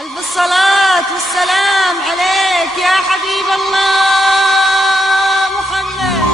ألف الصلاة والسلام عليك يا حبيب الله محمد.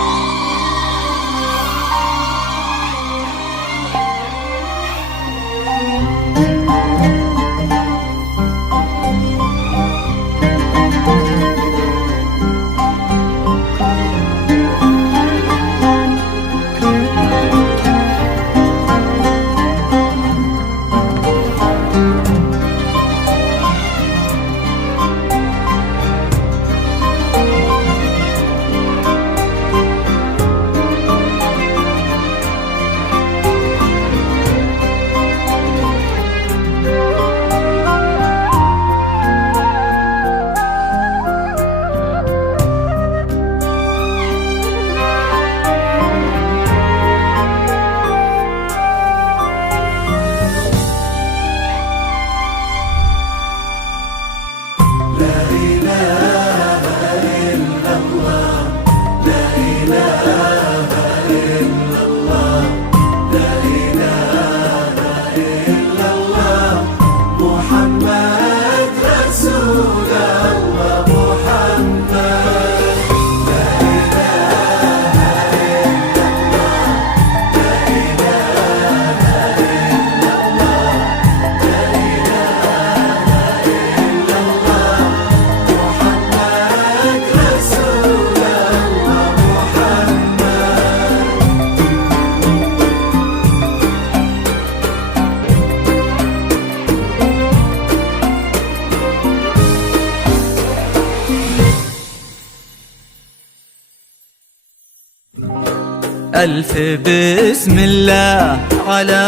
ألف بسم الله على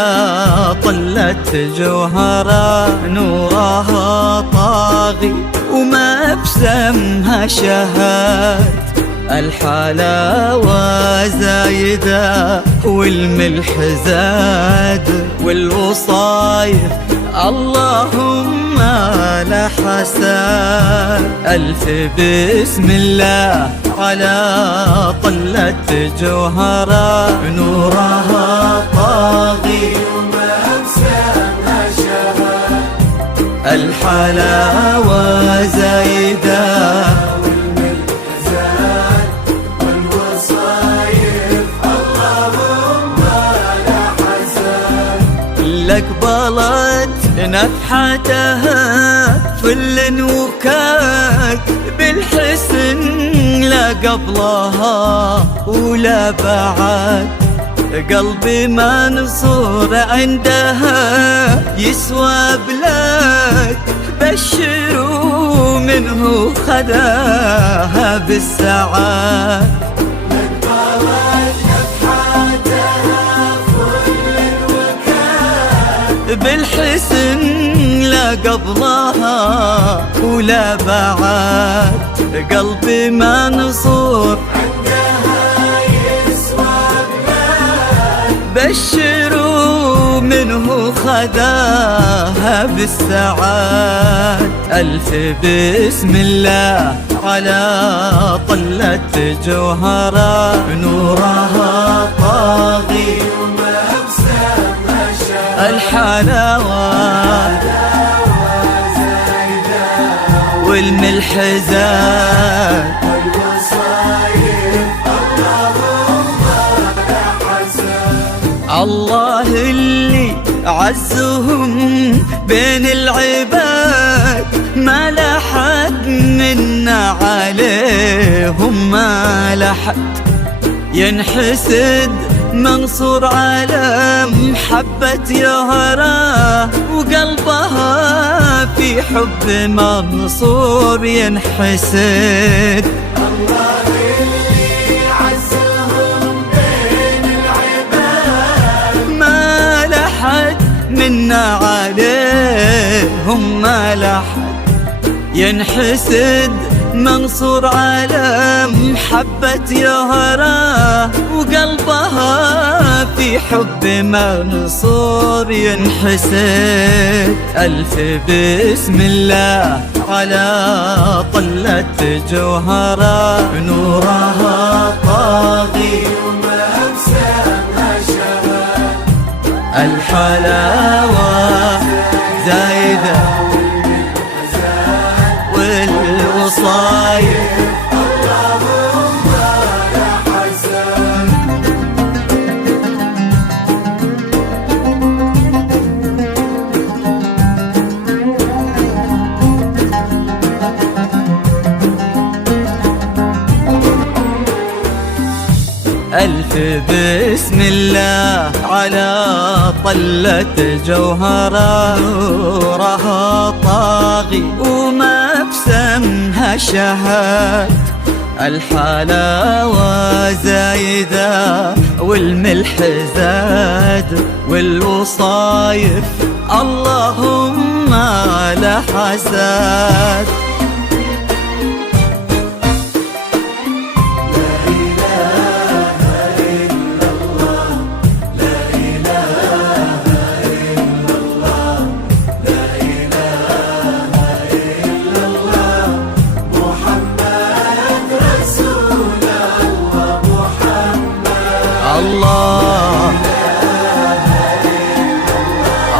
طلة جوهرة، نورها طاغي وما بسمها شهاد. الحلاوة زايدة والملح زاد، والوصايف اللهم لا حساد. ألف بسم الله على طلة جوهرة، نورها طاغي وما بسمها شهاد. الحلاوة زايدة والملح زاد، والوصايف اللهم لا حساد. لك بلت نفحتها فل وكاك، بالحسن لا قبلها ولا بعد. قلبي منصور عندها يسوى بلاد، بشروا منه خداها بالسعاد. بالحسن لا قبلها ولا بعد. قلبي منصور عندها يسوى بلاد، بشروا منه خداها بالسعاد. ألف بسم الله على طلة جوهرة، نورها طاغي وما بسمها شهاد. الحلاوة زايدة والملح زاد، والوصايف اللهم لا حساد. الله اللي عزهم بين العباد، ما لحد منا عليهم ما لحد. ينحسد منصور على محبة يهرة، وقلبها في حب منصور ينحسد. الله اللي عزهم بين العباد، ما لحد منا عليهم ما لحد. ينحسد منصور على محبة يهرة، وقلبها في حب منصور ينحسد. ألف بسم الله على طلة جوهرة، نورها طاغي وما بسمها شهاد. الحلاوة زايدة بسم الله على طلة جوهرة نورها طاغي وما بسمها شهد، الحلاوة زايدة والملح زاد والوصايف اللهم لا حسد. الله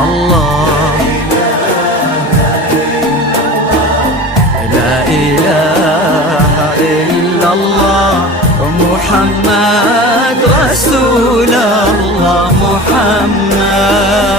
الله لا إله إلا الله محمد رسول الله محمد.